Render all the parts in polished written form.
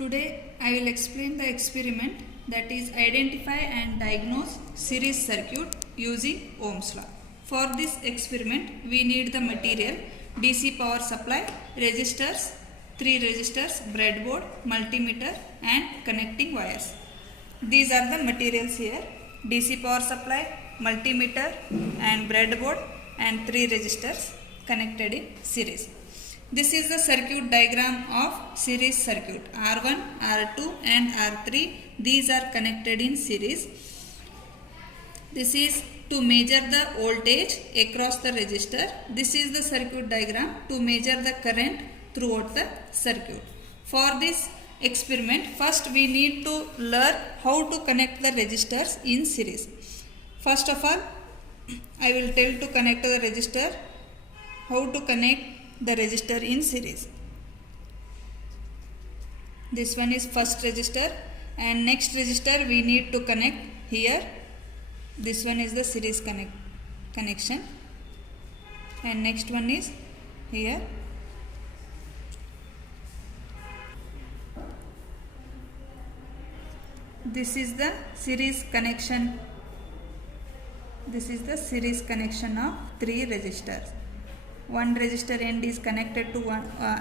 Today I will explain the experiment, that is identify and diagnose series circuit using Ohm's law. For this experiment we need the material DC power supply, resistors, 3 resistors, breadboard, multimeter and connecting wires. These are the materials here: DC power supply, multimeter and breadboard and 3 resistors connected in series. This is the circuit diagram of series circuit. R1, R2 and R3, these are connected in series. This is to measure the voltage across the resistor. This is the circuit diagram to measure the current throughout the circuit. For this experiment, first we need to learn how to connect the resistors in series. First of all, I will tell to connect the resistor, how to connect the resistor in series. This one is first resistor and next resistor we need to connect here. This one is the series connection and next one is here. This is the series connection. This is the series connection of 3 resistors. One resistor end is connected to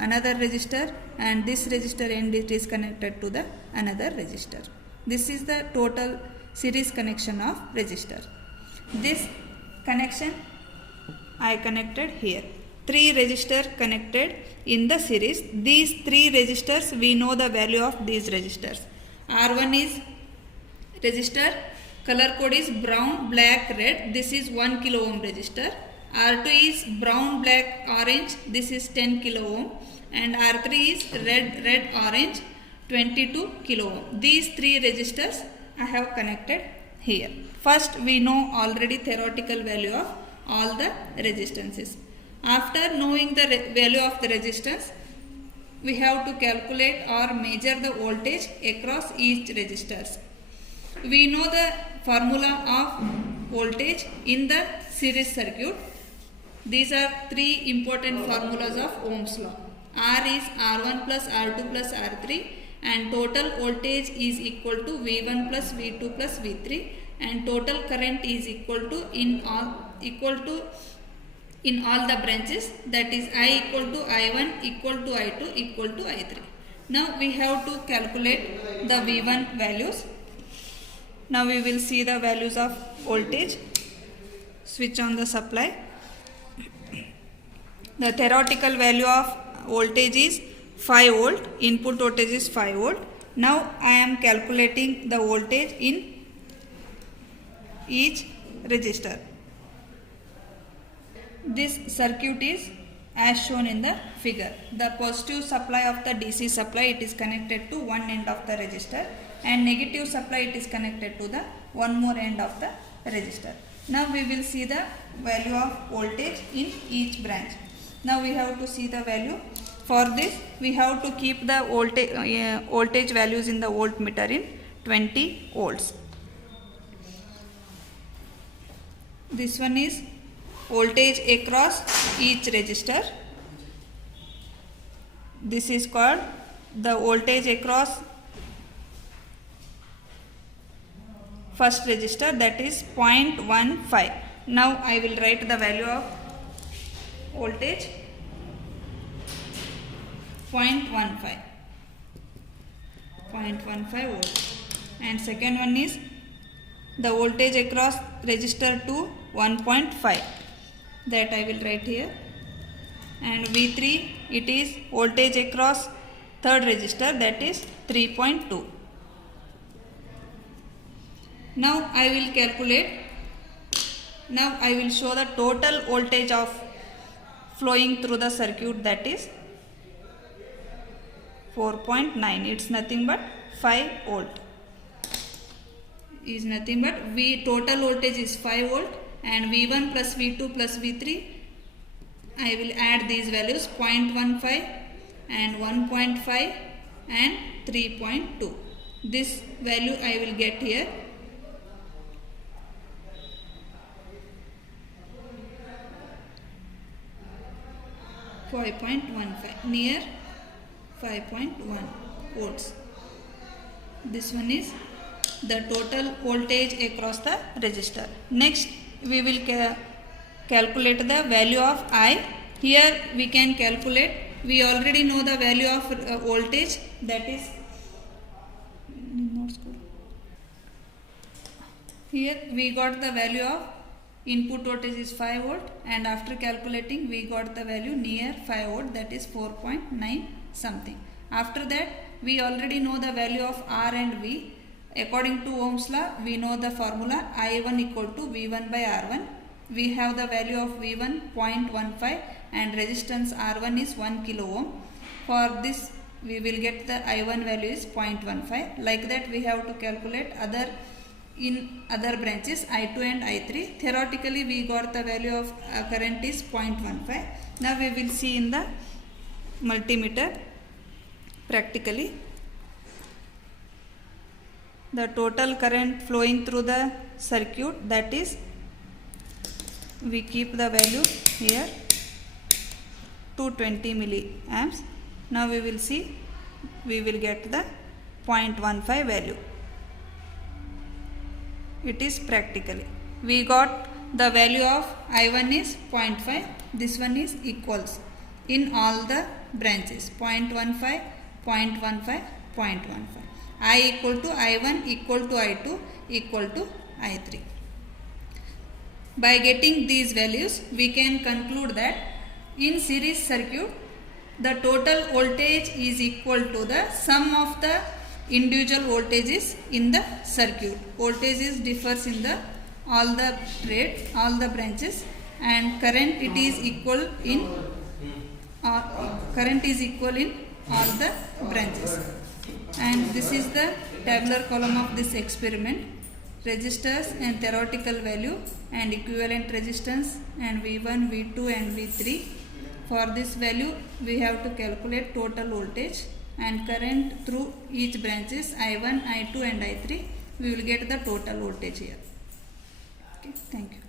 another resistor and this resistor end is connected to the another resistor. This is the total series connection of resistor. This connection I connected here. 3 resistors connected in the series. These 3 resistors, we know the value of these resistors. R1 is resistor, color code is brown, black, red. This is 1 kilo ohm resistor. R2 is brown, black, orange. This is 10 kilo ohm. And R3 is red, orange, 22 kilo ohm. These 3 resistors I have connected here. First, we know already theoretical value of all the resistances. After knowing the value of the resistance, we have to calculate or measure the voltage across each resistors. We know the formula of voltage in the series circuit. These are 3 important formulas of Ohm's law. R is R1 plus R2 plus R3 and total voltage is equal to V1 plus V2 plus V3 and total current is equal to in all the branches, that is I equal to I1 equal to I2 equal to I3. Now we have to calculate the V1 values. Now we will see the values of voltage. Switch on the supply. The theoretical value of voltage is 5 volt. Input voltage is 5 volt. Now I am calculating the voltage in each resistor. This circuit is as shown in the figure. The positive supply of the DC supply, it is connected to one end of the resistor and negative supply it is connected to the one more end of the resistor. Now we will see the value of voltage in each branch. Now we have to see the value. For this we have to keep the voltage values in the voltmeter in 20 volts. This one is voltage across each resistor. This is called the voltage across first resistor, that is 0.15. Now I will write the value of voltage 0.15 volts. And second one is the voltage across resistor 2 1.5, that I will write here. And V3, it is voltage across third resistor, that is 3.2. Now I will calculate. Now I will show the total voltage of flowing through the circuit, that is 4.9. It's nothing but 5 volt. Is nothing but total voltage is 5 volt and V1 plus V2 plus V3. I will add these values 0.15 and 1.5 and 3.2. This value I will get here. 5.15, near 5.1 volts. This one is the total voltage across the resistor. Next we will calculate the value of I. Here we can calculate, we already know the value of voltage, that is, here we got the value of input voltage is 5 volt, and after calculating we got the value near 5 volt, that is 4.9 something. After that we already know the value of R and V. According to Ohm's law, we know the formula I1 equal to V1 by R1. We have the value of V1 0.15 and resistance R1 is 1 kilo ohm. For this we will get the I1 value is 0.15. Like that we have to calculate in other branches I2 and I3. Theoretically we got the value of current is 0.15. Now we will see in the multimeter practically. The total current flowing through the circuit, that is, we keep the value here 220 milliamps. Now we will see, we will get the 0.15 value. It is practically. We got the value of I1 is 0.5, this one is equals in all the branches 0.15, 0.15, 0.15. I equal to I1 equal to I2 equal to I3. By getting these values, we can conclude that in series circuit, the total voltage is equal to the sum of the individual voltages in the circuit. Voltages differs in the all the branches, and current it is equal in current is equal in all the branches. And this is the tabular column of this experiment. Resistors and theoretical value and equivalent resistance and V1, V2 and V3. For this value we have to calculate total voltage and current through each branches I1, I2 and I3. We will get the total voltage here. Okay, thank you.